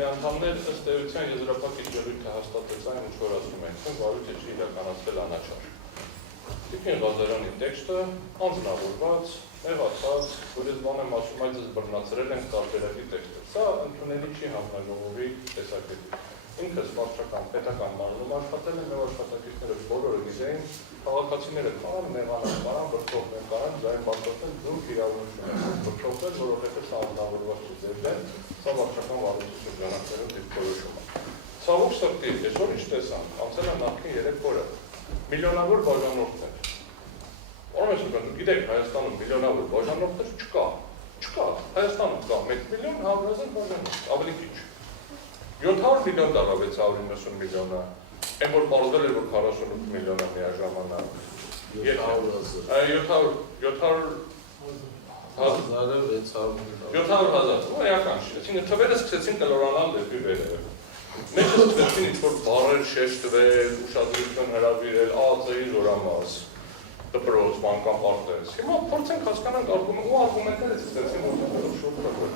պանելի անդամներ ըստ էության եզրափակիչ ելույթը հաստատեց այն, ինչ որ ասում ենք, վարույթը չի իրականացվել անաչառ։ Տիկին Ղազարյանի տեքստը անձնավորված, մեղացած, որ ես բան եմ ասում, այդ ես բռնացրել ենք տարբերակի տեքստը։ Սա ընդունելի չի հանձնաժողովի տեսակետից։ Ինքս վարչական պետական մարմնում աշխատել եմ, եւ աշխատակիցները բոլորը գիտեին, քաղաքացիները կարան մեղանան, կարան բրդողներ, կարան ձայն բարձրացնել դուրս իրավունքներ, բրդողներ, որովհետև սա անձնավորված չձերբեն, սա վարչական վարույթի շրջանակներում դիրքորոշում է։ Ցավոք սրտի, այսօր ինչ տեսանք, անցել են նախքին 3 օրը, միլիոնավոր բաժանորդներ։ Ուրեմն ես ուզում, գիտեք, Հայաստանում միլիոնավոր բաժանորդներ չկա, Հայաստանում կա 1.100.000 բաժանորդ, ավելի քիչ։ 700 միլիոն տարավ 690 միլիոնը, այն որ պարզվել էր, որ 48 միլիոնը միաժամանակ։ 700,000, էական չի, այսինքն թվերը սկսեցին կլորանալ դեպի վերև։ Մեջը սկսեցին ինչ-որ բառեր շեշտվել, ուշադրություն հրավիրել, ԱԱԾ-ի զորամաս, դպրոց, մանկան պարտեզ։ Հիմա փորձենք հասկանանք արգումենտները սկսեցին որտեղով շուտ կրվել։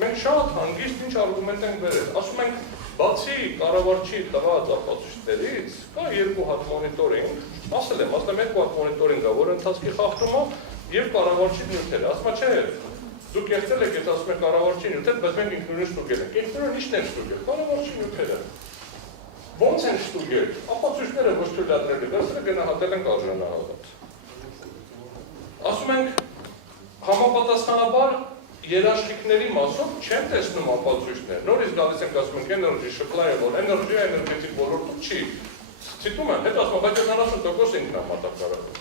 Մենք շատ հանգիստ ինչ արգումենտ ենք վերել, ասում ենք, բացի կառավարչի տված ապացույցներից, կա 2 հատ մոնիտորինգ, ասել եմ 2 հատ մոնիտորինգ կա, որ ընթացքի խախտում է եւ կառավարչի նյութերը, ասում չէ, դուք եղել եք, եթե ասում եք կառավարչի նյութեր, բայց մենք ինքնուրույն ստուգել ենք, ինքնուրույն ի՞նչն են ստուգել, կառավարչի նյութերը, ո՞նց են ստուգել, ապացույցները ոչ թույլատրելի, դրանցը գնահատել ենք արժանահատված, ասում ենք համապատասխանաբար երաշխիքների մասով չեն տեսնում ապացույցներ, նորից գալիս ենք ասում ենք energy supply, որ energy էներգետիկ ոլորտում չի, ցիտում են, հետ ասում, բայց 70% ինքնամատակարարում,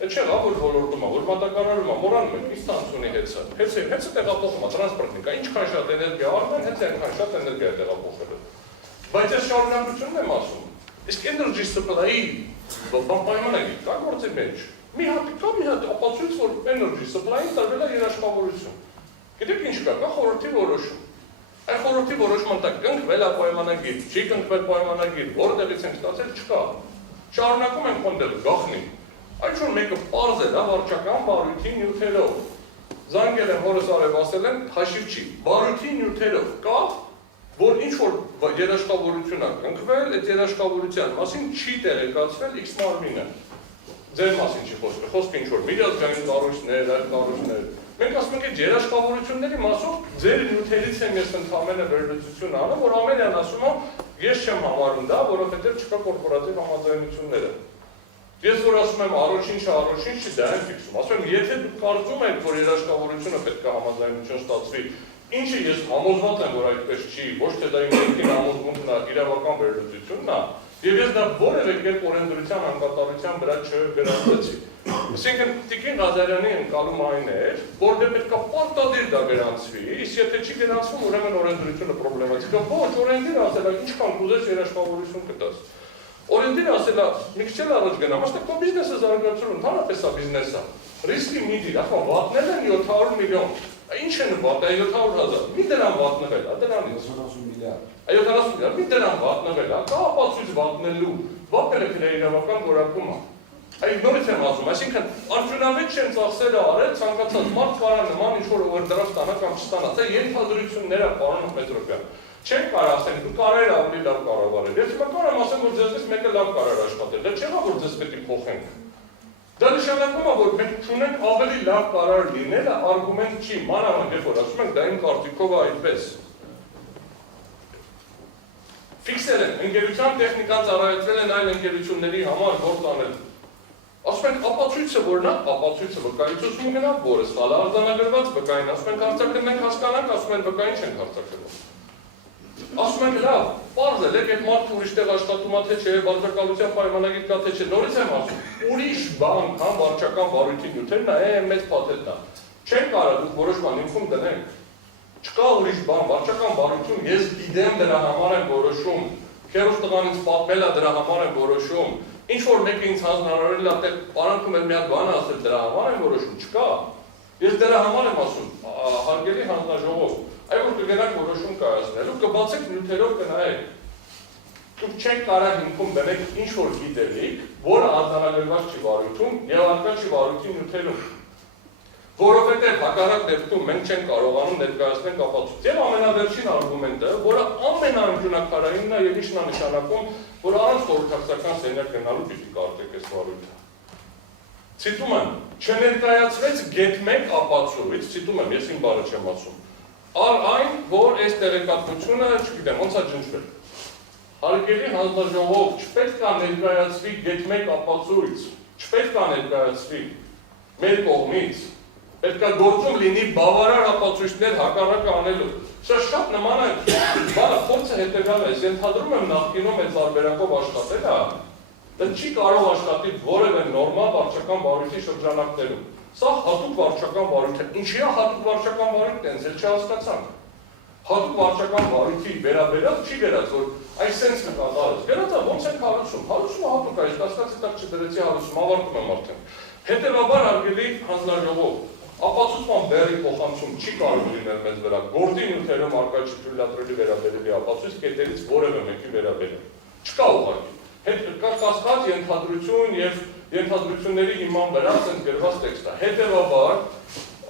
այդ չէ, որ ոլորտում է, որ մատակարարում է, մորանում ենք, ինչ տանց ունի հեծը տեղափոխում է, տրանսպորտնիկա, ինչքան շատ էներգիա արվում, հենց այնքան շատ էներգիա տեղափոխել է, բայց այս շարունակությունն եմ ասում, իսկ energy supply-ի պայմանագիր կա գործի մեջ, մի հատ ապացույց, որ energy supply-ին տրվել է երաշխավորություն, գիտեք ինչ կա խորհրդի որոշում, այն խորհրդի որոշման տակ կնքվել է պայմանագիր, չի կնքվել պայմանագիր, որտեղից ենք ստացել չկա, շարունակում ենք խոնդել գաղտնի, այդ որ մեկը պարզել է վարչական վարույթի նյութերով, զանգել եմ հորս արև ասել եմ, հաշիվ չի, վարույթի նյութերով կա, որ ինչ-որ երաշխավորություն է կնքվել, այդ երաշխավորության մասին չի տեղեկացվել X մարմինը, ձեր մասին չի խոսքը, խոսքը ինչ-որ միջազգային կառույցներ, այդ կառույցներ, մենք ասում ենք այդ երաշխավորությունների մասով ձեր նյութերից եմ ես ընդամենը վերլուծություն անում, որ ամենայն ասում եմ, ես չեմ համարում դա, որովհետև չկա կորպորատիվ համաձայնությունները։ Ես որ ասում եմ առաջինը դա եմ ֆիքսում, ասում եմ, եթե դուք կարծում եք, որ երաշխավորությունը պետք է համաձայնություն ստացվի, ինչը ես համոզված եմ, որ այդպես չի, ոչ թե դա իմ երկին համոզմունքն է, իրավական վերլուծությունն է, եւ ես դա որևէ կերպ օրենսդրության անկատարության վրա չգրանցեցի։ Այսինքն Տիկին Ղազարյանի ընկալումը այն էր, որ դե պետք է պարտադիր դա գրանցվի, իսկ եթե չի գրանցվում, ուրեմն օրենսդրությունը պրոբլեմատիկ է։ Ոչ, օրենսդիրը ասել է, ինչքան կուզես երաշխավորություն կտաս։ Օրենսդիրը ասել է, մի քիչ էլ առաջ գնամ, ասել է, քո բիզնեսը զարգացնում, ընդհանրապես է բիզնեսը։ Ռիսկի մի դիր, ախա վատնել են 700 միլիոն։ Ինչ են վատ, 700,000, մի դրամ վատնվել, դրանից 70 միլիարդ։ 70 միլիարդ, մի դրամ վատնվել, կա ապացույց վատնելու, վատնել է իրավական որակումը։ Այդ նորից եմ ասում, այսինքն արդյունավետ չեն ծախսերը արել, ցանկացած մարդ կարա նման ինչ-որ օվերդրաֆտ ստանա կամ չստանա, դա ենթադրություններ է, պարոն Պետրոսյան։ Չեք կարող ասել, դու կարեր ավելի լավ կառավարել։ Ես հիմա կարող եմ ասեմ, որ ձեզնից մեկը լավ կարար աշխատել, դա չեղա, որ ձեզ պետք է փոխենք։ Դա նշանակում է, որ մենք չունենք ավելի լավ կարար լինելը արգումենտ չի, մանավանդ երբ որ ասում ենք, դա իմ կարծիքով է այդպես։ Ֆիքսել են, ընկերության տեխնիկան ծառայեցվել են այլ ընկերությունների համար գործ անել։ Ասում ենք ապացույցը որն է, ապացույցը վկայություն գնա, որը սխալ արձանագրված, վկային ասում ենք հարցակրնենք հասկանանք, ասում են վկային չենք հարցակրվում։ Ասում ենք լավ, պարզել եք այդ մարդը ուրիշ տեղ աշխատում է թե չէ, վարչակալության պայմանագիր կա թե չէ, նորից եմ ասում, ուրիշ բան քան վարչական վարույթի նյութերն է, մեծ փաթեթն է։ Չեն կարող դուք որոշման ինքնում դնենք։ Չկա ուրիշ բան, վարչական վարույթում ես գիտեմ դրա համար եմ որոշում, քերոս տղանից պատմել է դրա համար եմ որոշում, ինչ որ մեկը ինձ հանձնարարել է, այդտեղ պարանքում էլ մի հատ բան ասել դրա համար եմ որոշում, չկա։ Ես դրա համար եմ ասում, հարգելի հանձնաժողով, այո որ կգնաք որոշում կայացնելու, կբացեք նյութերով կնայեք։ Դուք չեք կարող հիմքում դնեք ինչ որ գիտելիք, որը արձանագրված չի վարույթում եւ արկա չի վարույթի նյութերում։ Որովհետև հակառակ դեպքում մենք չենք կարողանում ներկայացնել ապացույց։ Եվ ամենավերջին արգումենտը, որը ամենաանջունակարայինն է եւ իշնա նշանակում, որ առանց խորհրդակցական սենյակ գնալու պիտի կարդեք այս վարույթը։ Ցիտում եմ, չներկայացվեց գետ 1 ապացույց, ցիտում եմ, ես իմ բառը չեմ ասում։ Այն, որ այս տեղեկատվությունը, չգիտեմ, ոնց է ջնջվել։ Հարգելի հանձնաժողով, չպետք է ներկայացվի գետ 1 ապացույց, չպետք է ներկայացվի մեր կողմից, պետք է գործում լինի բավարար ապացույցներ հակառակը անելու։ Սա շատ նման է, բանը փորձը հետևյալն է, ես ենթադրում եմ նախկինում այդ տարբերակով աշխատել է, դա չի կարող աշխատի որևէ նորմալ վարչական վարույթի շրջանակներում։ Սա հատուկ վարչական վարույթ է։ Ինչի է հատուկ վարչական վարույթ, տենց էլ չհասկացանք։ Հատուկ վարչական վարույթի վերաբերյալ չի գրած, որ այս սենց նկատառած։ Գրած է, ոնց ենք հարուցում։ Հարուցումը հատուկ է, այս կասկածի տակ չդրեցի հարուցում, ավարտում եմ արդեն։ Հետևաբար հարգելի հանձնաժողով, ապացուցման բեռի փոխանցում չի կարող լինել մեզ վրա, գործի նյութերում արկա չթույլատրելի վերաբերելի ապացույց կետերից որևէ մեկի վերաբերել։ Չկա ուղղակի։ Կա կասկած, ենթադրություն եւ ենթադրությունների հիման վրա ցենց գրված տեքստը։ Հետևաբար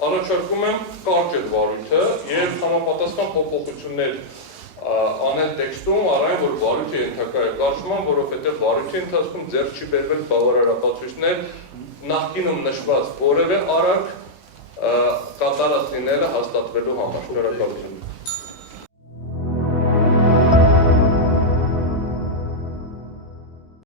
առաջարկում եմ կարճել վարույթը եւ համապատասխան փոփոխություններ անել տեքստում, առայն որ վարույթը ենթակա է կարճման, որովհետեւ վարույթի ընթացքում ձեռք չի բերվել բավարար ապացույցներ նախկինում նշված որևէ արարք կատարած լինելը հաստատվելու համար։ Շնորհակալություն։